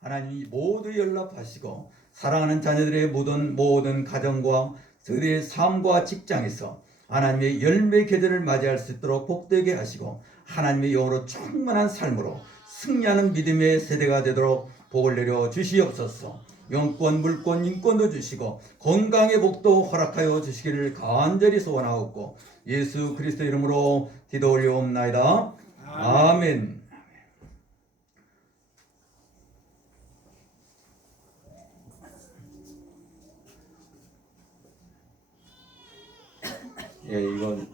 하나님이 모두 연락하시고 사랑하는 자녀들의 모든 가정과 그들의 삶과 직장에서 하나님의 열매 계절을 맞이할 수 있도록 복되게 하시고 하나님의 영으로 충만한 삶으로 승리하는 믿음의 세대가 되도록 복을 내려 주시옵소서. 영권, 물권, 인권도 주시고 건강의 복도 허락하여 주시기를 간절히 소원하옵고 예수 그리스도 이름으로 기도 올려옵나이다. 아멘. 예, 이건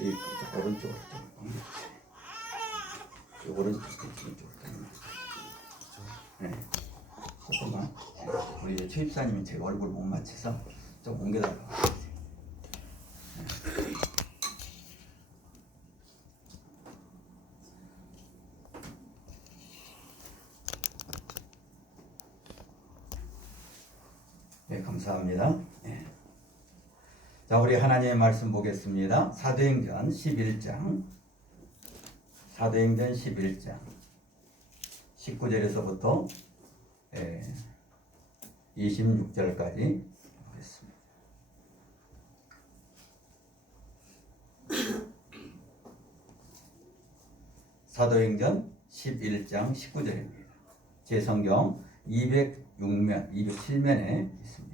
이 오른쪽으로 좀 오른쪽으로 네. 잠깐만. 우리 최입사님이 제 얼굴 못 맞춰서 좀 옮겨달라고. 네, 감사합니다. 네. 자, 우리 하나님의 말씀 보겠습니다. 사도행전 11장 19절에서부터 26절까지 보겠습니다. 사도행전 11장 19절입니다. 제 성경 206면, 207면에 있습니다.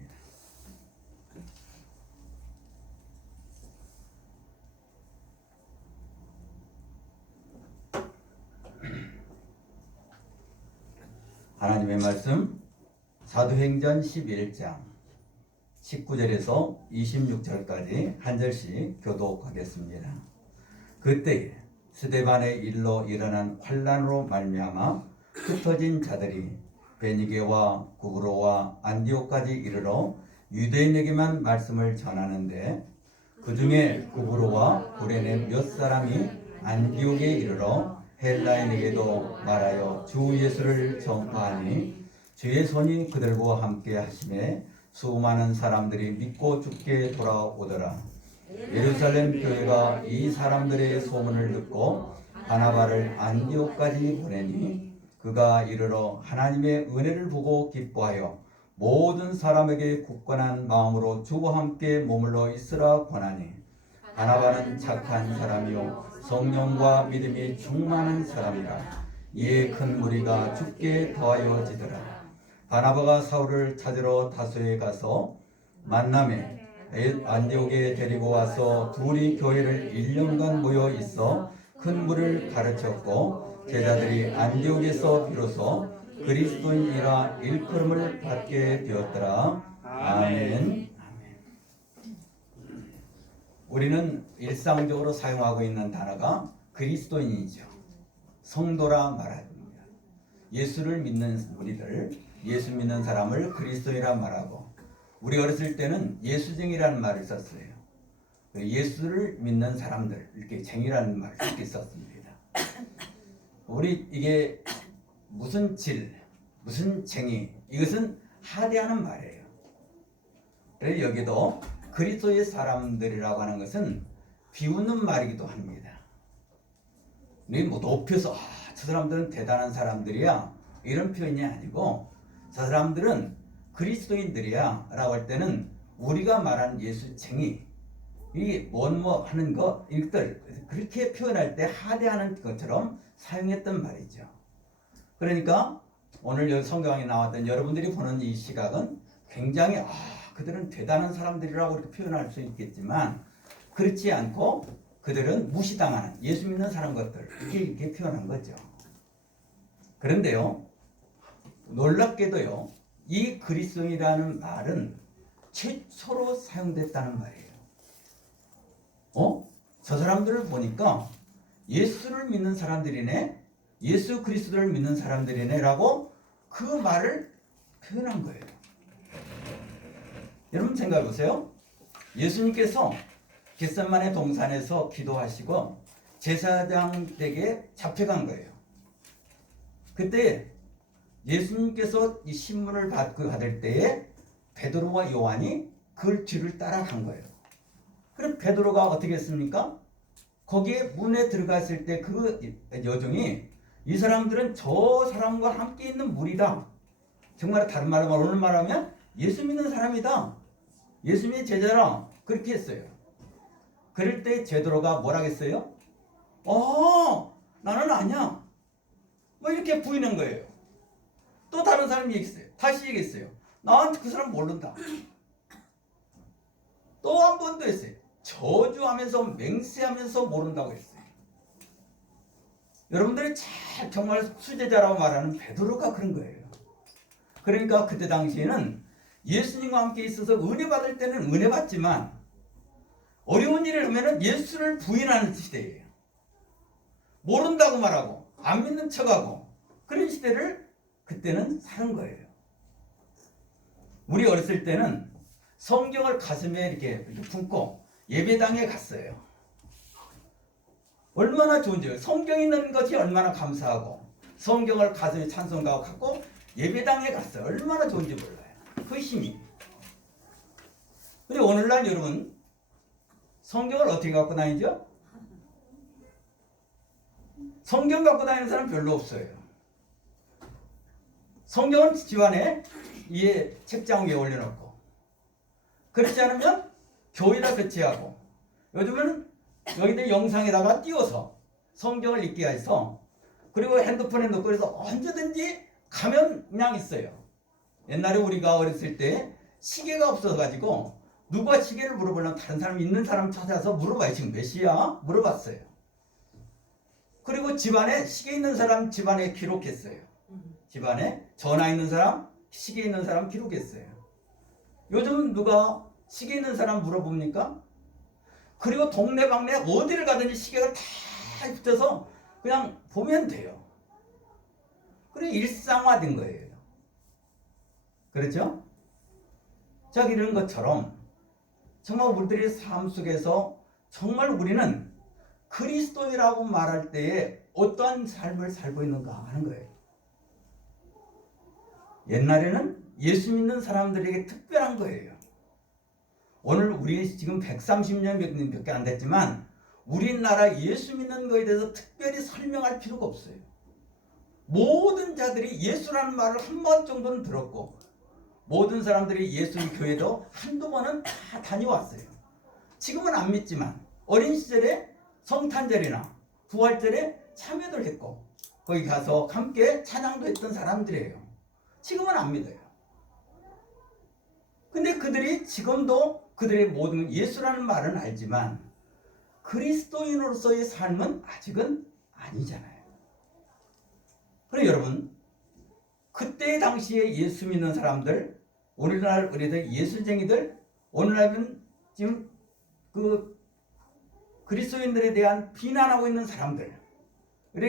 하나님의 말씀 사도행전 11장 19절에서 26절까지 한 절씩 교독하겠습니다. 그때 스데반의 일로 일어난 환난으로 말미암아 흩어진 자들이 베니게와 구브로와 안디옥까지 이르러 유대인에게만 말씀을 전하는데 그 중에 구브로와 구레네 몇 사람이 안디옥에 이르러 헬라인에게도 말하여 주 예수를 전파하니 주의 손이 그들과 함께 하심에 수많은 사람들이 믿고 주께 돌아오더라. 예루살렘 교회가 이 사람들의 소문을 듣고 바나바를 안디옥까지 보내니 그가 이르러 하나님의 은혜를 보고 기뻐하여 모든 사람에게 굳건한 마음으로 주와 함께 머물러 있으라 권하니 바나바는 착한 사람이요 성령과 믿음이 충만한 사람이라. 이에 큰 무리가 주께 더하여지더라. 바나바가 사울을 찾으러 다소에 가서 만남에 안디옥에 데리고 와서 둘이 교회를 1년간 모여 있어 큰 물을 가르쳤고 제자들이 안디옥에서 비로소 그리스도인이라 일컬음을 받게 되었더라. 아멘. 우리는 일상적으로 사용하고 있는 단어가 그리스도인이죠. 성도라 말합니다. 예수를 믿는 우리들, 예수 믿는 사람을 그리스도인이라 말하고 우리 어렸을 때는 예수쟁이라는 말을 썼어요. 예수를 믿는 사람들, 이렇게 쟁이라는 말을 이렇게 썼습니다. 우리 이게 무슨 질, 무슨 쟁이, 이것은 하대하는 말이에요. 그래서 여기도 그리스도의 사람들이라고 하는 것은 비웃는 말이기도 합니다. 뭐 높여서 저 사람들은 대단한 사람들이야 이런 표현이 아니고 저 사람들은 그리스도인들이야 라고 할 때는 우리가 말하는 예수쟁이 이 뭐뭐 하는 거 이것들 그렇게 표현할 때 하대하는 것처럼 사용했던 말이죠. 그러니까 오늘 여기 성경에 나왔던 여러분들이 보는 이 시각은 굉장히 그들은 대단한 사람들이라고 이렇게 표현할 수 있겠지만 그렇지 않고 그들은 무시당하는 예수 믿는 사람 것들 이렇게 표현한 거죠. 그런데요 놀랍게도요 이 그리스도인이라는 말은 최초로 사용됐다는 말이에요. 저 사람들을 보니까 예수를 믿는 사람들이네, 예수 그리스도를 믿는 사람들이네 라고 그 말을 표현한 거예요. 여러분 생각해 보세요. 예수님께서 겟세마네 동산에서 기도하시고 제사장에게 잡혀간 거예요. 그때 예수님께서 이 신문을 받을 때에 베드로와 요한이 그 뒤를 따라간 거예요. 그럼 베드로가 어떻게 했습니까? 거기에 문에 들어갔을 때 그 여종이 이 사람들은 저 사람과 함께 있는 무리다. 정말 다른 말로 오늘 말하면 예수 믿는 사람이다. 예수 믿는 제자라. 그렇게 했어요. 그럴 때 제도로가 뭐라겠어요? 나는 아니야. 뭐 이렇게 부인한 거예요. 또 다른 사람이 얘기했어요. 다시 얘기했어요. 나한테 그 사람 모른다. 또 한 번 더 했어요. 저주하면서 맹세하면서 모른다고 했어요. 여러분들이 정말 수제자라고 말하는 베드로가 그런 거예요. 그러니까 그때 당시에는 예수님과 함께 있어서 은혜 받을 때는 은혜 받지만 어려운 일을 하면 예수를 부인하는 시대예요. 모른다고 말하고 안 믿는 척하고 그런 시대를 그때는 사는 거예요. 우리 어렸을 때는 성경을 가슴에 이렇게 품고 예배당에 갔어요. 얼마나 좋은지요. 성경 있는 것이 얼마나 감사하고 성경을 가슴에 찬송가고 갖고 예배당에 갔어요. 얼마나 좋은지 몰라요. 그 힘이. 근데 오늘날 여러분 성경을 어떻게 갖고 다니죠? 성경 갖고 다니는 사람 별로 없어요. 성경은 집안에 위에 책장 위에 올려놓고 그렇지 않으면 교회에다 배치하고 요즘은 여기다 영상에다가 띄워서 성경을 읽게 해서 그리고 핸드폰에 넣고 그래서 언제든지 가면 그냥 있어요. 옛날에 우리가 어렸을 때 시계가 없어서 가지고 누가 시계를 물어보려면 다른 사람 있는 사람 찾아서 물어봐요. 지금 몇 시야? 물어봤어요. 그리고 집안에 시계 있는 사람 집안에 기록했어요. 집안에 전화 있는 사람 시계 있는 사람 기록했어요. 요즘 누가 시계 있는 사람 물어봅니까? 그리고 동네방네 어디를 가든지 시계가 다 붙어서 그냥 보면 돼요. 그래 일상화된 거예요. 그렇죠? 자, 이런 것처럼 정말 우리들의 삶 속에서 정말 우리는 그리스도인이라고 말할 때에 어떠한 삶을 살고 있는가 하는 거예요. 옛날에는 예수 믿는 사람들에게 특별한 거예요. 오늘 우리 지금 130년밖에 안 됐지만 우리나라 예수 믿는 거에 대해서 특별히 설명할 필요가 없어요. 모든 자들이 예수라는 말을 한 번 정도는 들었고 모든 사람들이 예수 교회도 한두 번은 다 다녀왔어요. 지금은 안 믿지만 어린 시절에 성탄절이나 부활절에 참여를 했고 거기 가서 함께 찬양도 했던 사람들이에요. 지금은 안 믿어요. 근데 그들이 지금도 그들의 모든 예수라는 말은 알지만 그리스도인으로서의 삶은 아직은 아니잖아요. 그래 여러분 그때 당시에 예수 믿는 사람들 오늘날 우리들 예수쟁이들 오늘날은 지금 그 그리스도인들에 대한 비난하고 있는 사람들에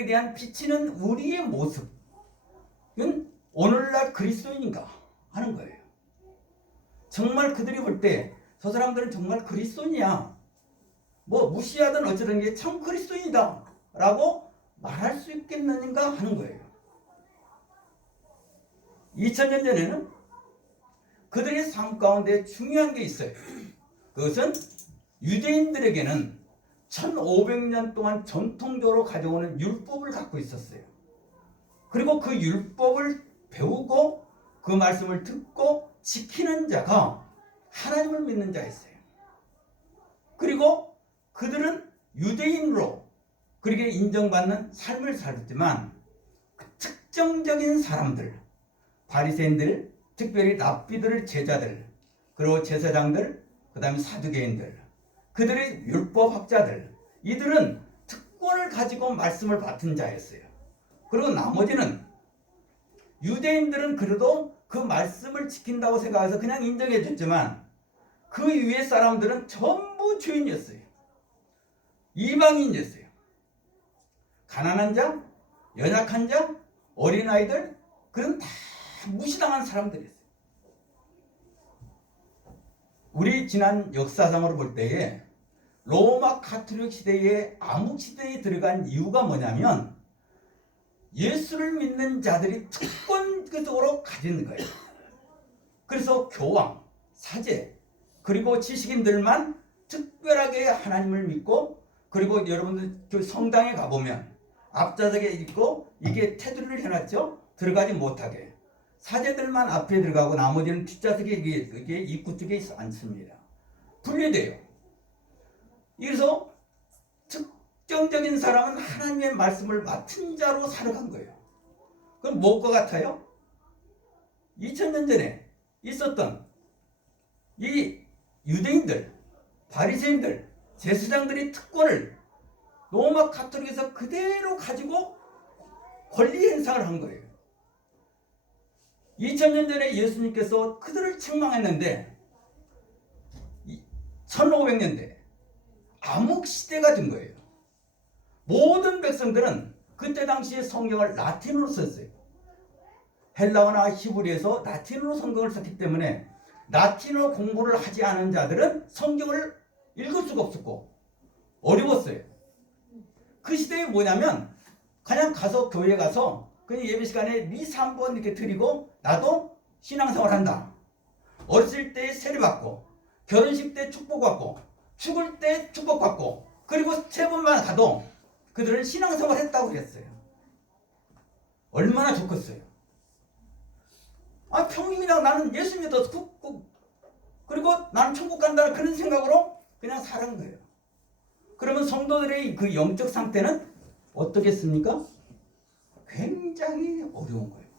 대한 비치는 우리의 모습은 오늘날 그리스도인인가 하는 거예요. 정말 그들이 볼 때 저 사람들은 정말 그리스도인이야. 뭐 무시하든 어쩌든 게 참 그리스도인이다 라고 말할 수 있겠는가 하는 거예요. 2000년 전에는 그들의 삶 가운데 중요한 게 있어요. 그것은 유대인들에게는 1500년 동안 전통적으로 가져오는 율법을 갖고 있었어요. 그리고 그 율법을 배우고 그 말씀을 듣고 지키는 자가 하나님을 믿는 자였어요. 그리고 그들은 유대인으로 그렇게 인정받는 삶을 살았지만 그 특정적인 사람들 바리새인들 특별히 랍비들 제자들 그리고 제사장들 그 다음에 사두개인들 그들의 율법학자들 이들은 특권을 가지고 말씀을 받은 자였어요. 그리고 나머지는 유대인들은 그래도 그 말씀을 지킨다고 생각해서 그냥 인정해 줬지만 그 위에 사람들은 전부 죄인이었어요. 이방인이었어요. 가난한 자, 연약한 자, 어린아이들 그런 다 무시당한 사람들이었어요. 우리 지난 역사상으로 볼 때에 로마 가톨릭 시대에 암흑 시대에 들어간 이유가 뭐냐면 예수를 믿는 자들이 특권적으로 가진 거예요. 그래서 교황, 사제, 그리고 지식인들만 특별하게 하나님을 믿고 그리고 여러분들 성당에 가보면 앞좌석에 있고 이게 테두리를 해놨죠. 들어가지 못하게. 사제들만 앞에 들어가고 나머지는 뒷좌석에 이게 입구 쪽에 앉습니다. 분리돼요. 그래서 특정적인 사람은 하나님의 말씀을 맡은 자로 살아간 거예요. 그럼 무엇과 같아요? 2000년 전에 있었던 이 유대인들, 바리새인들, 제사장들이 특권을 로마 가톨릭에서 그대로 가지고 권리 행사를 한 거예요. 2000년 전에 예수님께서 그들을 책망했는데 1500년대 암흑시대가 된 거예요. 모든 백성들은 그때 당시에 성경을 라틴어로 썼어요. 헬라어나 히브리에서 라틴어로 성경을 썼기 때문에 라틴어 공부를 하지 않은 자들은 성경을 읽을 수가 없었고 어려웠어요. 그 시대에 뭐냐면 그냥 가서 교회에 가서 그냥 예배 시간에 미사 한 번 이렇게 드리고 나도 신앙생활 한다. 어렸을 때 세례받고 결혼식 때 축복받고 죽을 때 축복받고 그리고 3번만 가도 그들은 신앙생활 했다고 했어요. 얼마나 좋겠어요. 평민이랑 나는 예수 믿어서 그리고 나는 천국 간다는 그런 생각으로 그냥 사는 거예요. 그러면 성도들의 그 영적 상태는 어떻겠습니까? 굉장히 어려운 거예요.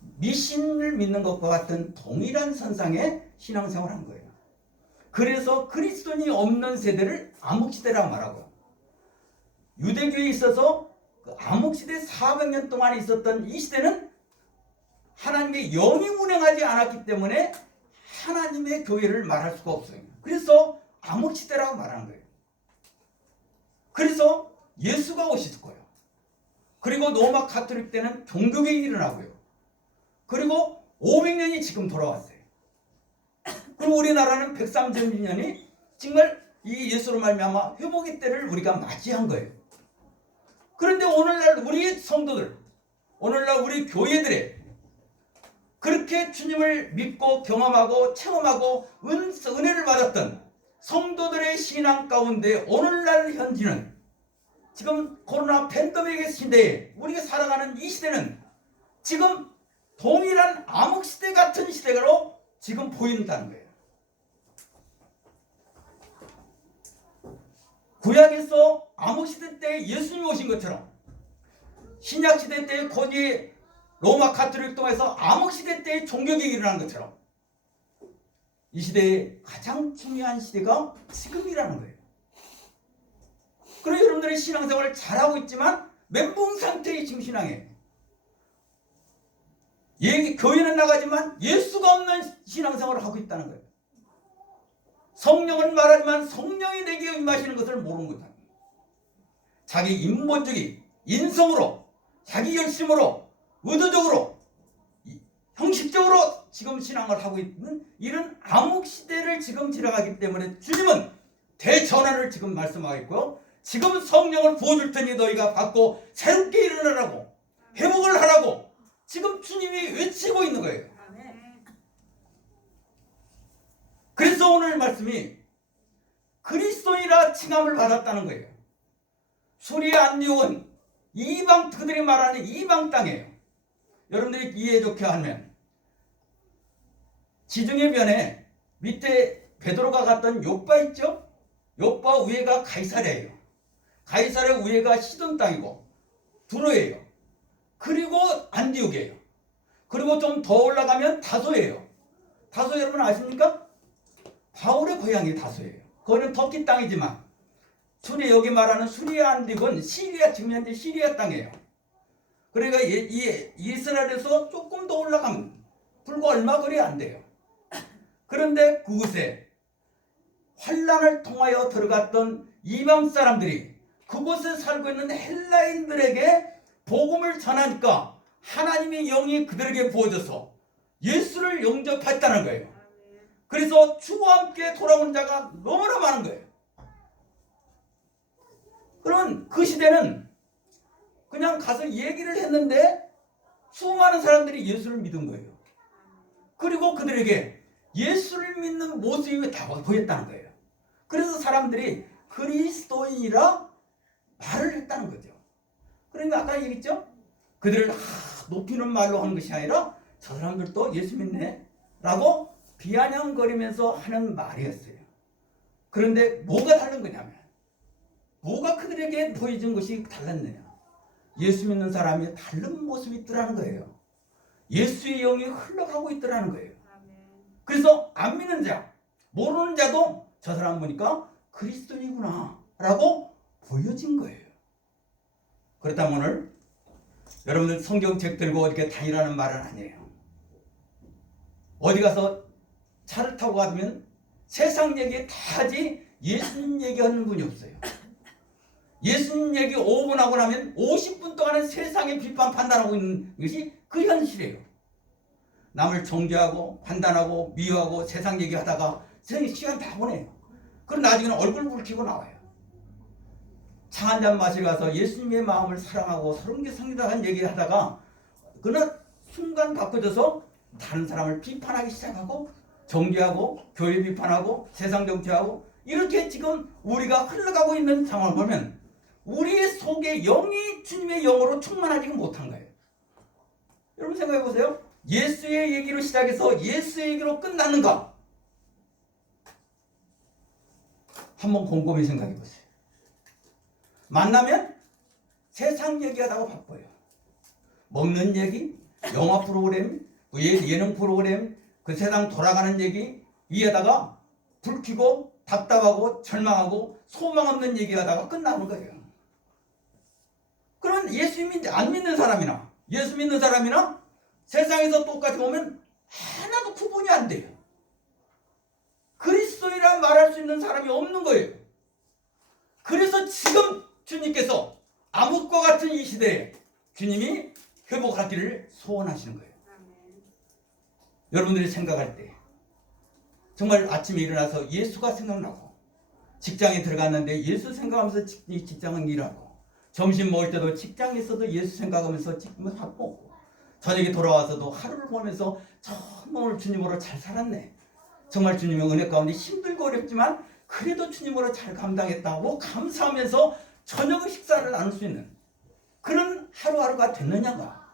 미신을 믿는 것과 같은 동일한 선상에 신앙생활을 한 거예요. 그래서 그리스도인이 없는 세대를 암흑시대라고 말하고요. 유대교에 있어서 그 암흑시대 400년 동안 있었던 이 시대는 하나님의 영이 운행하지 않았기 때문에 하나님의 교회를 말할 수가 없어요. 그래서 암흑시대라고 말하는 거예요. 그래서 예수가 오실 거예요. 그리고 로마 가톨릭 때는 종교개혁이 일어나고요. 그리고 500년이 지금 돌아왔어요. 그리고 우리나라는 130년이 정말 이 예수로 말미암아 회복의 때를 우리가 맞이한 거예요. 그런데 오늘날 우리 성도들, 오늘날 우리 교회들의 그렇게 주님을 믿고 경험하고 체험하고 은혜를 받았던 성도들의 신앙 가운데 오늘날 현지는 지금 코로나 팬데믹의 시대에 우리가 살아가는 이 시대는 지금 동일한 암흑시대 같은 시대로 지금 보인다는 거예요. 구약에서 암흑시대 때 예수님이 오신 것처럼 신약시대 때 고대 로마 가톨릭 동에서 암흑시대 때 종교개혁이 일어난 것처럼 이 시대의 가장 중요한 시대가 지금이라는 거예요. 그래서 여러분들이 신앙생활을 잘하고 있지만 멘붕 상태의 지금 신앙이에요. 교회는 나가지만 예수가 없는 신앙생활을 하고 있다는 거예요. 성령은 말하지만 성령이 내게 임하시는 것을 모르는 거다. 자기 인본주의, 인성으로, 자기 열심으로, 의도적으로, 형식적으로 지금 신앙을 하고 있는 이런 암흑시대를 지금 지나가기 때문에 주님은 대전환을 지금 말씀하고 있고요. 지금 성령을 부어줄 테니 너희가 받고 새롭게 일어나라고 회복을 하라고 지금 주님이 외치고 있는 거예요. 그래서 오늘 말씀이 그리스도인이라 칭함을 받았다는 거예요. 수리아 안디옥은 이방 그들이 말하는 이방 땅이에요. 여러분들이 이해 좋게 하면 지중해 변에 밑에 베드로가 갔던 욥바 있죠? 욥바 위에가 가이사랴예요. 가이사랴 위에가 시돈 땅이고 두로예요. 그리고 안디옥이에요. 그리고 좀 더 올라가면 다소예요. 다소 여러분 아십니까? 바울의 고향이 다소예요. 거기는 터키 땅이지만 여기 말하는 수리아 안디옥은 시리아 지금 현재 시리아 땅이에요. 그러니까 이 이스라엘에서 조금 더 올라가면 불과 얼마 거리 안 돼요. 그런데 그곳에 환란을 통하여 들어갔던 이방 사람들이 그곳에 살고 있는 헬라인들에게 복음을 전하니까 하나님의 영이 그들에게 부어져서 예수를 영접했다는 거예요. 그래서 주와 함께 돌아온 자가 너무나 많은 거예요. 그러면 그 시대는 그냥 가서 얘기를 했는데 수많은 사람들이 예수를 믿은 거예요. 그리고 그들에게 예수를 믿는 모습이 다 보였다는 거예요. 그래서 사람들이 그리스도인이라 말을 했다는 거죠. 그러니까 아까 얘기했죠? 그들을 높이는 말로 하는 것이 아니라 저 사람들도 예수 믿네 라고 비아냥거리면서 하는 말이었어요. 그런데 뭐가 다른 거냐면, 뭐가 그들에게 보여준 것이 달랐느냐, 예수 믿는 사람이 다른 모습이 있더라는 거예요. 예수의 영이 흘러가고 있더라는 거예요. 그래서 안 믿는 자, 모르는 자도 저 사람 보니까 그리스도인이구나 라고 보여진 거예요. 그렇다면 오늘 여러분들 성경책 들고 이렇게 다니라는 말은 아니에요. 어디 가서 차를 타고 가면 세상 얘기 다 하지 예수님 얘기하는 분이 없어요. 예수님 얘기 5분 하고 나면 50분 동안은 세상의 비판 판단하고 있는 것이 그 현실이에요. 남을 정죄하고 판단하고 미워하고 세상 얘기하다가 시간 다 보내요. 그럼 나중에는 얼굴 붉히고 나와요. 차 한 잔 마시러 가서 예수님의 마음을 사랑하고 서른 개 성기다한 얘기하다가 그는 순간 바꿔져서 다른 사람을 비판하기 시작하고 정죄하고 교회 비판하고 세상 정죄하고 이렇게 지금 우리가 흘러가고 있는 상황을 보면 우리의 속에 영이 주님의 영으로 충만하지 못한 거예요. 여러분 생각해 보세요. 예수의 얘기로 시작해서 예수의 얘기로 끝나는가? 한번 곰곰이 생각해 보세요. 만나면 세상 얘기하다가 바빠요. 먹는 얘기, 영화 프로그램, 예능 프로그램, 그 세상 돌아가는 얘기 위에다가 불 켜고 답답하고 절망하고 소망 없는 얘기하다가 끝나는 거예요. 그러면 예수 안 믿는 사람이나 예수 믿는 사람이나 세상에서 똑같이 보면 하나도 구분이 안 돼요. 그리스도인이라 말할 수 있는 사람이 없는 거예요. 그래서 지금 주님께서 암흑과 같은 이 시대에 주님이 회복하기를 소원하시는 거예요. 여러분들이 생각할 때 정말 아침에 일어나서 예수가 생각나고 직장에 들어갔는데 예수 생각하면서 직장은 일하고 점심 먹을 때도 직장에 있어도 예수 생각하면서 밥 먹고 저녁에 돌아와서도 하루를 보면서 정말 오늘 주님으로 잘 살았네. 정말 주님의 은혜 가운데 힘들고 어렵지만 그래도 주님으로 잘 감당했다고 감사하면서 저녁 식사를 나눌 수 있는 그런 하루하루가 됐느냐가.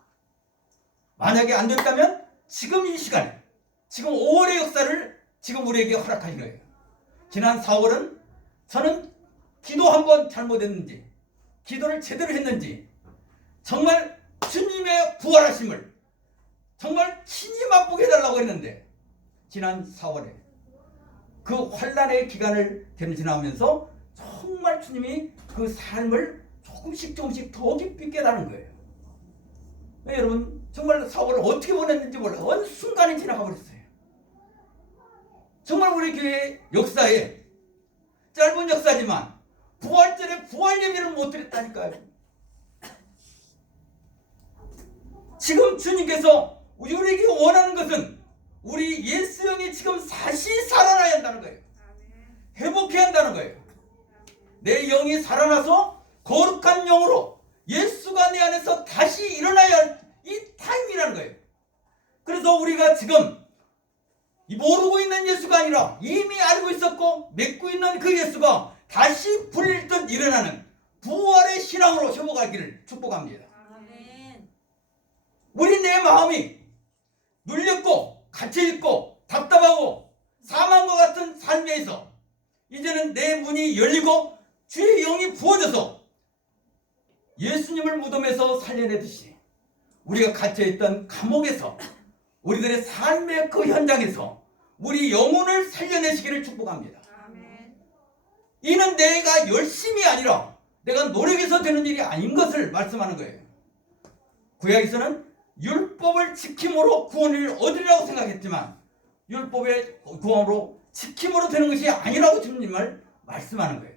만약에 안 됐다면 지금 이 시간에 지금 5월의 역사를 지금 우리에게 허락하신 거예요. 지난 4월은 저는 기도 한번 잘못했는지 기도를 제대로 했는지 정말 주님의 부활하심을 정말 친히 맛보게 해달라고 했는데 지난 4월에 그 환란의 기간을 지나면서 정말 주님이 그 삶을 조금씩 더 깊이 깨달은 거예요. 네, 여러분 정말 4월을 어떻게 보냈는지 몰라요. 어느 순간에 지나가 버렸어요. 정말 우리 교회 역사에 짧은 역사지만 부활절에 부활 예배를 못 드렸다니까요. 지금 주님께서 우리에게 원하는 것은 우리 예수 영이 지금 다시 살아나야 한다는 거예요. 회복해야 한다는 거예요. 내 영이 살아나서 거룩한 영으로 예수가 내 안에서 다시 일어나야 할 이 타임이라는 거예요. 그래서 우리가 지금 모르고 있는 예수가 아니라 이미 알고 있었고 믿고 있는 그 예수가 다시 불일듯 일어나는 부활의 신앙으로 회복하기를 축복합니다. 아멘. 우리 내 마음이 눌렸고 갇혀있고 답답하고 사망과 같은 삶에서 이제는 내 문이 열리고 주의 영이 부어져서 예수님을 무덤에서 살려내듯이 우리가 갇혀있던 감옥에서 우리들의 삶의 그 현장에서 우리 영혼을 살려내시기를 축복합니다. 아멘. 이는 내가 열심이 아니라 내가 노력해서 되는 일이 아닌 것을 말씀하는 거예요. 구약에서는 율법을 지킴으로 구원을 얻으리라고 생각했지만 율법의 구원으로 지킴으로 되는 것이 아니라고 주님을 말씀하는 거예요.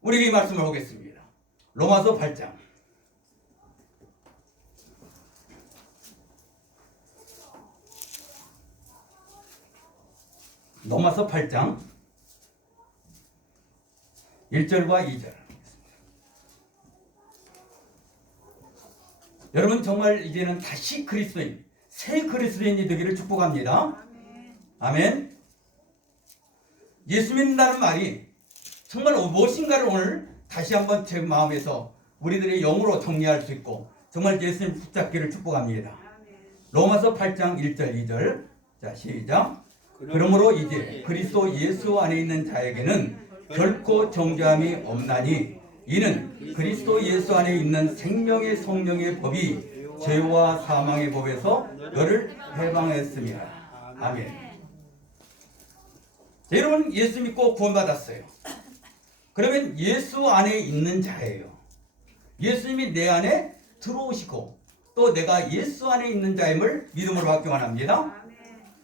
우리에게 이 말씀을 보겠습니다. 로마서 8장 로마서 8장 1절과 2절. 여러분 정말 이제는 다시 그리스도인, 새 그리스도인이 되기를 축복합니다. 아멘. 예수 믿는다는 말이 정말 무엇인가를 오늘 다시 한번 제 마음에서 우리들의 영으로 정리할 수 있고 정말 예수님 붙잡기를 축복합니다. 로마서 8장 1절 2절. 자, 시작. 그러므로 이제 그리스도 예수 안에 있는 자에게는 결코 정죄함이 없나니 이는 그리스도 예수 안에 있는 생명의 성령의 법이 죄와 사망의 법에서 너를 해방했습니다. 아멘. 자, 여러분 예수 믿고 구원받았어요. 그러면 예수 안에 있는 자예요. 예수님이 내 안에 들어오시고 또 내가 예수 안에 있는 자임을 믿음으로 받기만 합니다.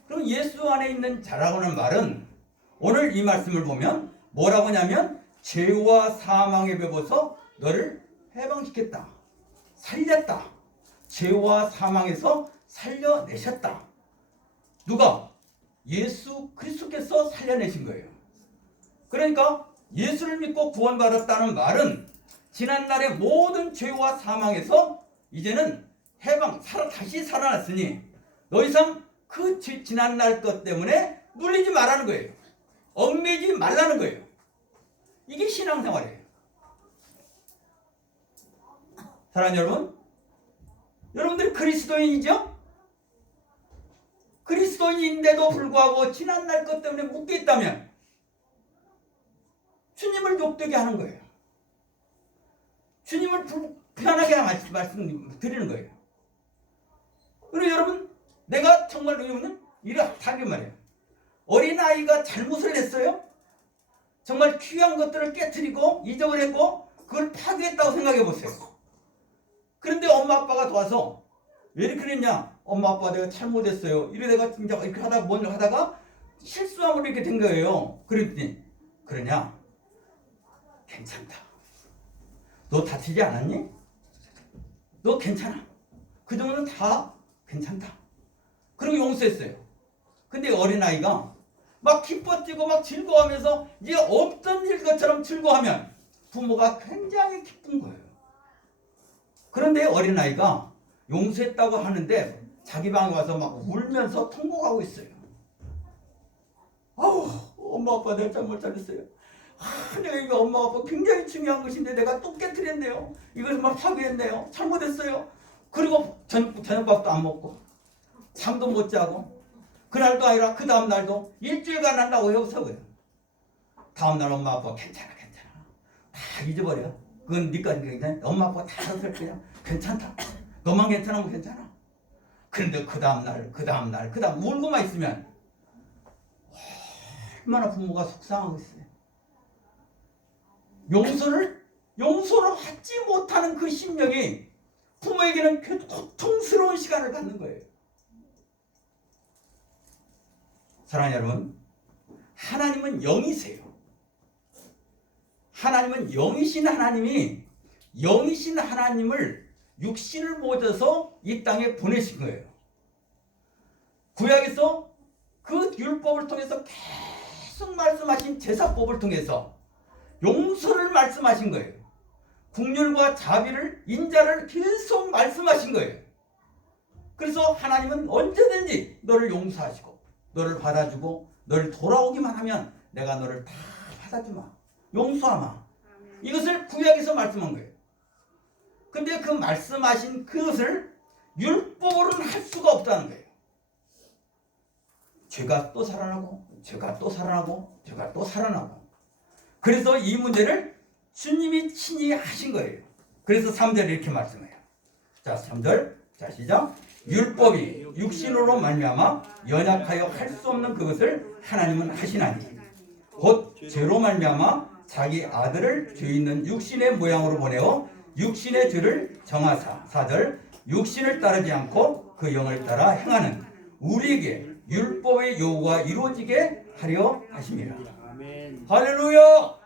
그럼 예수 안에 있는 자라고 하는 말은 오늘 이 말씀을 보면 뭐라고 하냐면 죄와 사망의 법에서 너를 해방시켰다. 살렸다. 죄와 사망에서 살려내셨다. 누가? 예수 그리스도께서 살려내신 거예요. 그러니까 예수를 믿고 구원받았다는 말은 지난날의 모든 죄와 사망에서 이제는 해방, 다시 살아났으니 더 이상 그 지난날 것 때문에 눌리지 말라는 거예요. 얽매지 말라는 거예요. 이게 신앙생활이에요. 사랑하는 여러분, 여러분들이 그리스도인이죠? 그리스도인인데도 불구하고 지난날 것 때문에 묶여 있다면 주님을 욕되게 하는 거예요. 주님을 불편하게 말씀드리는 거예요. 그리고 여러분, 내가 정말 여러분 이렇게 말이에요. 어린아이가 잘못을 했어요? 정말 귀한 것들을 깨트리고 잊어버렸고 그걸 파괴했다고 생각해 보세요. 그런데 엄마 아빠가 도와서 왜 이렇게 그랬냐? 엄마 아빠 내가 잘못했어요. 이래 내가 진짜 이렇게 하다가 뭔가 하다가 실수함으로 이렇게 된 거예요. 그랬더니 그러냐? 괜찮다. 너 다치지 않았니? 너 괜찮아. 그 정도는 다 괜찮다. 그리고 용서했어요. 근데 어린아이가 막 기뻐뛰고 막 즐거워하면서 이제 없던 일 것처럼 즐거워하면 부모가 굉장히 기쁜 거예요. 그런데 어린아이가 용서했다고 하는데 자기 방에 와서 막 울면서 통곡하고 있어요. 아우, 엄마 아빠 내가 잘못했어요. 내가 이거 엄마 아빠 굉장히 중요한 것인데 내가 또 깨트렸네요. 이걸 막 파괴했네요. 잘못했어요. 그리고 저녁밥도 안 먹고 잠도 못 자고 그날도 아니라 그 다음 날도 일주일간 한다고 해서고요. 다음 날 엄마 아빠 괜찮아 다 잊어버려. 그건 니까 괜찮아. 엄마 아빠 다 알아서 그냥 괜찮다. 너만 괜찮으면 괜찮아. 그런데 그 다음 울고만 있으면 얼마나 부모가 속상하고 있어요. 용서를 받지 못하는 그 심령이 부모에게는 고통스러운 시간을 갖는 거예요. 사랑하는 여러분, 하나님은 영이세요. 하나님은 영이신 하나님이 영이신 하나님을 육신을 모셔서 이 땅에 보내신 거예요. 구약에서 그 율법을 통해서 계속 말씀하신 제사법을 통해서 용서를 말씀하신 거예요. 긍휼과 자비를 인자를 계속 말씀하신 거예요. 그래서 하나님은 언제든지 너를 용서하시고 너를 받아주고 너를 돌아오기만 하면 내가 너를 다 받아주마 용서하마. 이것을 구약에서 말씀한 거예요. 근데 그 말씀하신 그것을 율법으로는 할 수가 없다는 거예요. 죄가 또 살아나고 죄가 또 살아나고 죄가 또 살아나고. 그래서 이 문제를 주님이 친히 하신 거예요. 그래서 3절에 이렇게 말씀해요. 자, 3절. 자, 시작. 율법이 육신으로 말미암아 연약하여 할 수 없는 그것을 하나님은 하시나니 곧 죄로 말미암아 자기 아들을 죄 있는 육신의 모양으로 보내어 육신의 죄를 정하사. 4절. 육신을 따르지 않고 그 영을 따라 행하는 우리에게 율법의 요구가 이루어지게 하려 하심이라. 할렐루야.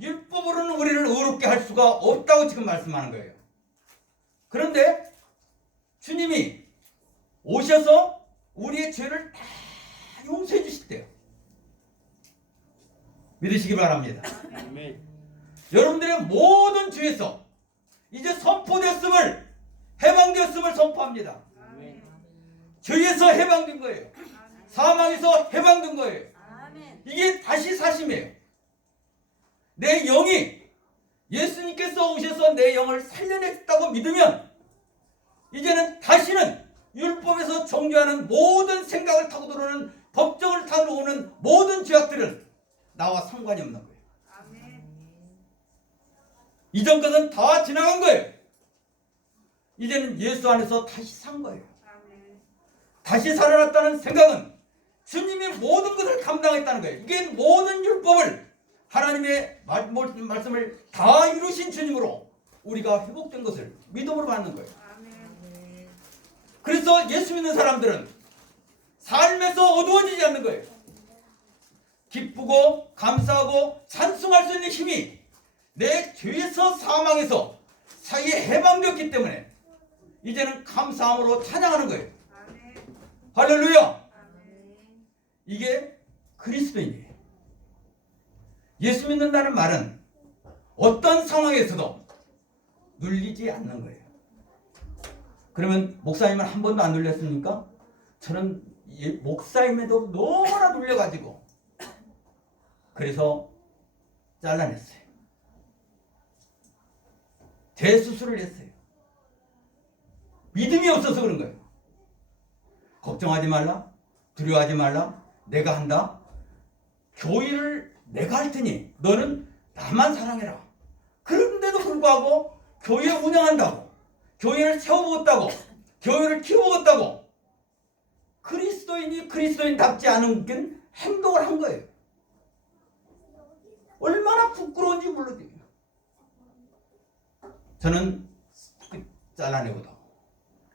율법으로는 우리를 의롭게 할 수가 없다고 지금 말씀하는 거예요. 그런데 주님이 오셔서 우리의 죄를 다 용서해 주실 믿으시기 바랍니다. 여러분들의 모든 죄에서 이제 선포됐음을 해방되었음을 선포합니다. 죄에서 해방된 거예요. 사망에서 해방된 거예요. 이게 다시 사심이에요. 내 영이 예수님께서 오셔서 내 영을 살려냈다고 믿으면 이제는 다시는 율법에서 정죄하는 모든 생각을 타고 들어오는 법정을 타고 오는 모든 죄악들은 나와 상관이 없는 거예요. 이전 것은 다 지나간 거예요. 이제는 예수 안에서 다시 산 거예요. 다시 살아났다는 생각은 주님이 모든 것을 감당했다는 거예요. 이게 모든 율법을 하나님의 말씀을 다 이루신 주님으로 우리가 회복된 것을 믿음으로 받는 거예요. 그래서 예수 믿는 사람들은 삶에서 어두워지지 않는 거예요. 기쁘고 감사하고 찬송할 수 있는 힘이 내 죄에서 사망에서 사이에 해방되었기 때문에 이제는 감사함으로 찬양하는 거예요. 할렐루야. 이게 그리스도인이에요. 예수 믿는다는 말은 어떤 상황에서도 눌리지 않는 거예요. 그러면 목사님은 한 번도 안 눌렸습니까? 저는 목사님에도 너무나 눌려가지고 그래서 잘라냈어요. 대수술을 했어요. 믿음이 없어서 그런 거예요. 걱정하지 말라, 두려워하지 말라, 내가 한다. 교회를 내가 할 테니 너는 나만 사랑해라. 그런데도 불구하고 교회 운영한다고, 교회를 세워보겠다고, 교회를 키워보겠다고 그리스도인이 그리스도인답지 않은 행동을 한 거예요. 얼마나 부끄러운지 몰라요. 저는 잘라내고도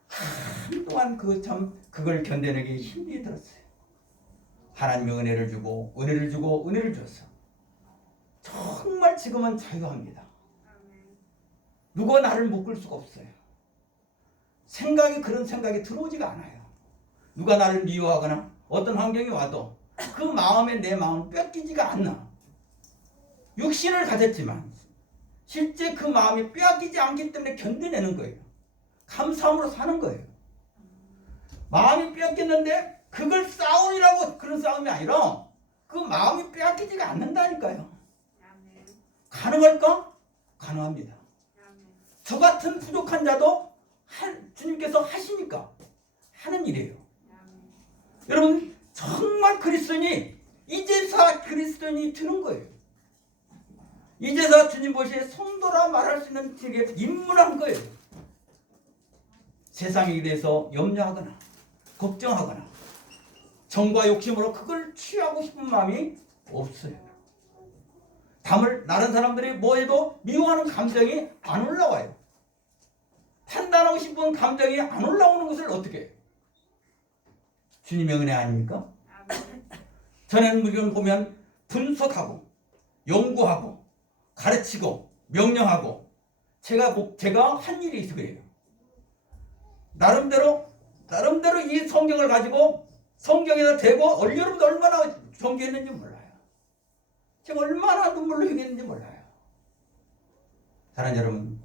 한동안 그걸 견뎌내기 힘이 들었어요. 하나님의 은혜를 주고 은혜를 주고 은혜를 줬어. 정말 지금은 자유합니다. 누가 나를 묶을 수가 없어요. 그런 생각이 들어오지가 않아요. 누가 나를 미워하거나 어떤 환경이 와도 그 마음에 내 마음은 뺏기지가 않나. 육신을 가졌지만 실제 그 마음이 빼앗기지 않기 때문에 견뎌내는 거예요. 감사함으로 사는 거예요. 마음이 빼앗겼는데 그걸 싸움이라고 그런 싸움이 아니라 그 마음이 빼앗기지가 않는다니까요. 가능할까? 가능합니다. 저 같은 부족한 자도 주님께서 하시니까 하는 일이에요. 여러분 정말 그리스도인이 이제서 그리스도인이 되는 거예요. 이제서 주님 보시에 성도라 말할 수 있는 되게 입문한 거예요. 세상에 대해서 염려하거나 걱정하거나 정과 욕심으로 그걸 취하고 싶은 마음이 없어요. 다른 사람들이 뭐해도 미워하는 감정이 안 올라와요. 판단하고 싶은 감정이 안 올라오는 것을 어떻게 해요? 주님의 은혜 아닙니까? 전에는 우리가 보면 분석하고 연구하고 가르치고 명령하고 제가 한 일이 있어 그래요. 나름대로 이 성경을 가지고 성경에다 대고 여러분들 얼마나 존경했는지 몰라요. 제가 얼마나 눈물로 흘렸는지 몰라요. 사랑하는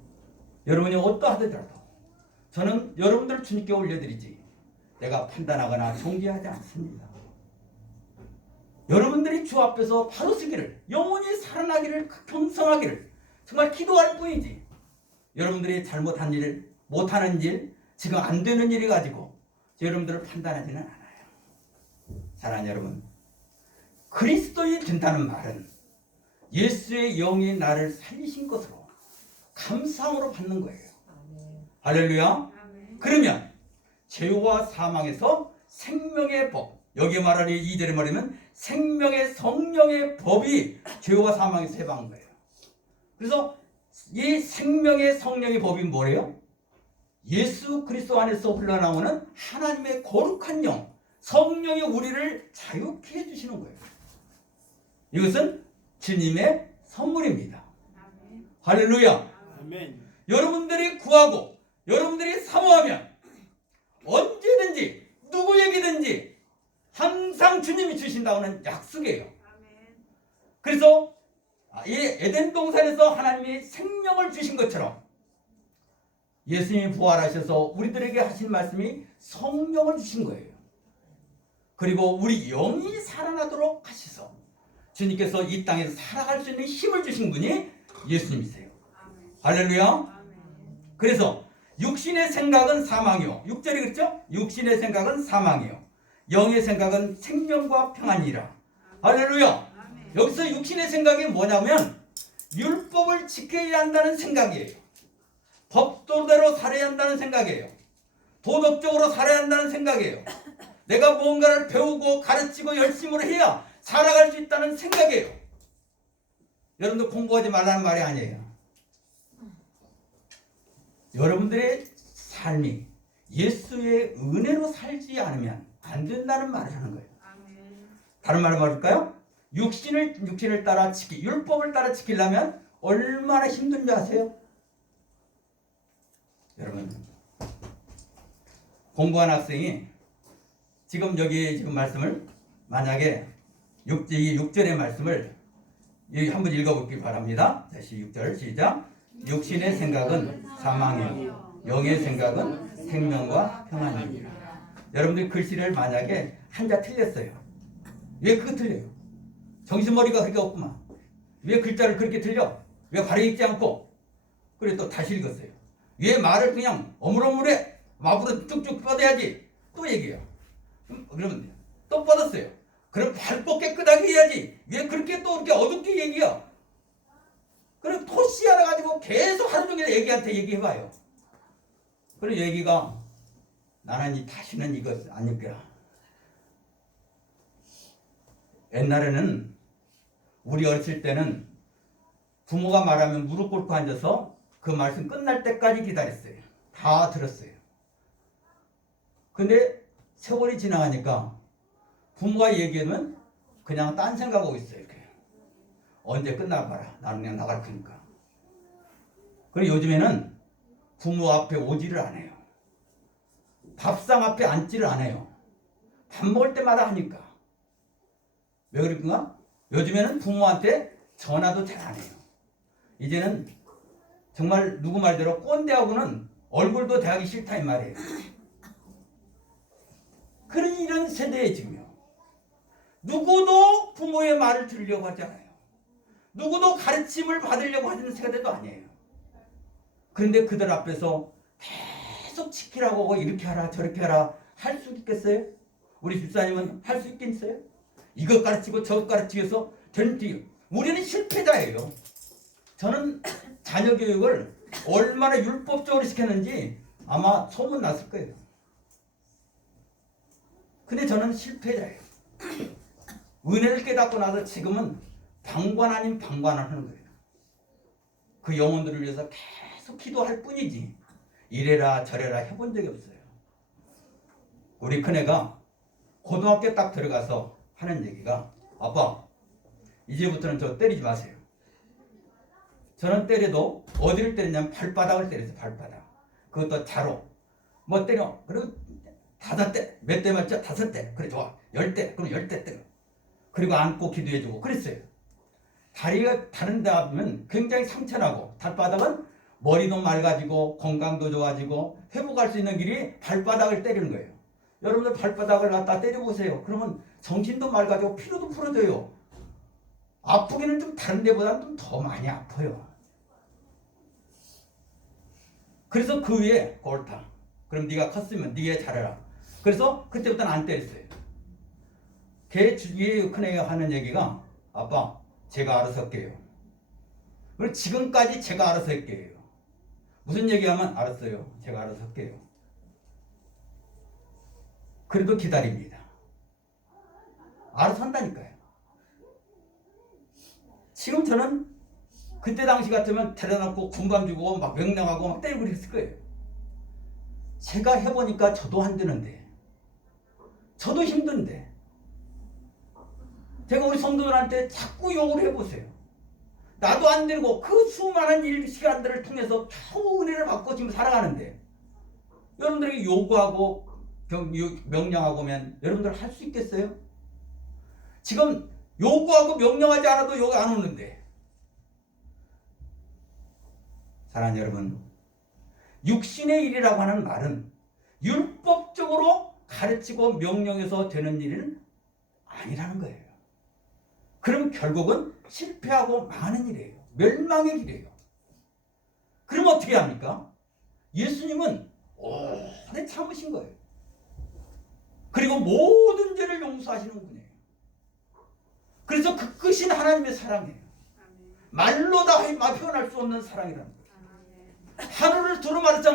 여러분이 어떠하더라도 저는 여러분들 주님께 올려드리지 내가 판단하거나 정죄하지 않습니다. 여러분들이 주 앞에서 바로 서기를 영원히 살아나기를 경성하기를 정말 기도할 뿐이지 여러분들이 잘못한 일, 못하는 일, 지금 안 되는 일이 가지고 여러분들을 판단하지는 않아요. 사랑하는 여러분, 그리스도인이 된다는 말은 예수의 영이 나를 살리신 것으로 감사함으로 받는 거예요. 할렐루야. 그러면 죄와 사망에서 생명의 법, 여기 말하는 2절에 말하면 생명의 성령의 법이 죄와 사망에서 해방한 거예요. 그래서 이 생명의 성령의 법이 뭐래요? 예수 그리스도 안에서 흘러나오는 하나님의 거룩한 영, 성령이 우리를 자유케 해주시는 거예요. 이것은 주님의 선물입니다. 아멘. 할렐루야. 아멘. 여러분들이 구하고 여러분들이 사모하면 언제든지 누구에게든지 항상 주님이 주신다는 약속이에요. 그래서 이 에덴 동산에서 하나님이 생명을 주신 것처럼 예수님이 부활하셔서 우리들에게 하신 말씀이 성령을 주신 거예요. 그리고 우리 영이 살아나도록 하셔서 주님께서 이 땅에서 살아갈 수 있는 힘을 주신 분이 예수님이세요. 할렐루야. 그래서 육신의 생각은 사망이요. 6절이 그랬죠? 육신의 생각은 사망이요. 영의 생각은 생명과 평안이라. 할렐루야. 여기서 육신의 생각이 뭐냐면 율법을 지켜야 한다는 생각이에요. 법도대로 살아야 한다는 생각이에요. 도덕적으로 살아야 한다는 생각이에요. 내가 무언가를 배우고 가르치고 열심으로 해야 살아갈 수 있다는 생각이에요. 여러분들 공부하지 말라는 말이 아니에요. 여러분들의 삶이 예수의 은혜로 살지 않으면 안 된다는 말을 하는 거예요. 다른 말로 말할까요? 육신을 따라 율법을 따라 지키려면 얼마나 힘든지 아세요? 여러분, 공부한 학생이 지금 여기 지금 말씀을 만약에 6절의 말씀을 한번 읽어보길 바랍니다. 다시 6절 시작. 육신의 생각은 사망이요 영의 생각은 생명과 평안입니다. 여러분들 글씨를 만약에 한자 틀렸어요. 왜 그거 틀려요? 정신머리가 그렇게 없구만. 왜 글자를 그렇게 틀려? 왜 바로 읽지 않고? 그래 또 다시 읽었어요. 왜 말을 그냥 어물어물해? 마구로 쭉쭉 뻗어야지. 또 얘기해요. 그러면 또 뻗었어요. 그럼 밝고 깨끗하게 해야지. 왜 그렇게 또 이렇게 어둡게 얘기해요? 그럼 토시 하나 가지고 계속 하루 종일 애기한테 얘기해봐요. 그리고 얘기가 나는 다시는 이거 안 읽게라. 옛날에는 우리 어렸을 때는 부모가 말하면 무릎 꿇고 앉아서 그 말씀 끝날 때까지 기다렸어요. 다 들었어요. 근데 세월이 지나가니까 부모가 얘기하면 그냥 딴 생각하고 있어요. 이렇게. 언제 끝나봐라. 나는 그냥 나갈 테니까. 그리고 요즘에는 부모 앞에 오지를 않아요. 밥상 앞에 앉지를 않아요. 밥 먹을 때마다 하니까. 왜 그럴까? 요즘에는 부모한테 전화도 잘 안 해요. 이제는 정말 누구 말대로 꼰대하고는 얼굴도 대하기 싫다 이 말이에요. 그런 이런 세대에 지금요. 누구도 부모의 말을 들으려고 하지 않아요. 누구도 가르침을 받으려고 하는 세대도 아니에요. 그런데 그들 앞에서 계속 지키라고 하고 이렇게 하라 저렇게 하라 할 수 있겠어요? 우리 집사님은 할 수 있겠어요? 이것 가르치고 저것 가르치면서 우리는 실패자예요. 저는 자녀 교육을 얼마나 율법적으로 시켰는지 아마 소문 났을 거예요. 근데 저는 실패자예요. 은혜를 깨닫고 나서 지금은 방관 아닌 방관을 하는 거예요. 그 영혼들을 위해서 계속 기도할 뿐이지 이래라 저래라 해본 적이 없어요. 우리 큰애가 고등학교 딱 들어가서 하는 얘기가 아빠 이제부터는 저 때리지 마세요. 저는 때려도 어디를 때리냐면 발바닥을 때렸어요. 발바닥. 그것도 자로 뭐 때려. 그리고 5대 몇 대 맞죠? 5대. 그래 좋아. 10대 그럼 10대 때려. 그리고 안고 기도해주고 그랬어요. 다리가 다른 데 하면 굉장히 상처나고 발바닥은 머리도 맑아지고 건강도 좋아지고 회복할 수 있는 길이 발바닥을 때리는 거예요. 여러분들 발바닥을 갖다 때려보세요. 그러면 정신도 맑아지고 피로도 풀어져요. 아프기는 좀 다른 데보다는 좀 더 많이 아파요. 그래서 그 위에 옳다. 그럼 네가 컸으면 네가 잘해라. 그래서 그때부터는 안 때렸어요. 걔 주위에 큰애가 하는 얘기가 아빠 제가 알아서 할게요. 그리고 지금까지 제가 알아서 할게요. 무슨 얘기하면 알았어요. 제가 알아서 할게요. 그래도 기다립니다. 알아서 한다니까요. 지금 저는 그때 당시 같으면 데려놓고 군밤 주고 막 명령하고 막 때리고 그랬을 거예요. 제가 해보니까 저도 안 되는데 저도 힘든데 제가 우리 성도들한테 자꾸 욕을 해보세요. 나도 안 되고 그 수많은 시간들을 통해서 겨우 은혜를 받고 지금 살아가는데 여러분들에게 요구하고 명령하고면 여러분들 할 수 있겠어요? 지금 요구하고 명령하지 않아도 욕 안 오는데 사랑하는 여러분 육신의 일이라고 하는 말은 율법적으로 가르치고 명령해서 되는 일은 아니라는 거예요. 그럼 결국은 실패하고 망하는 일이에요. 멸망의 길이에요. 그럼 어떻게 합니까? 예수님은 오래 참으신 거예요. 그리고 모든 죄를 용서하시는 분이에요. 그래서 그 끝인 하나님의 사랑이에요. 말로 다 표현할 수 없는 사랑이라는 거예요. 하루를 두루마리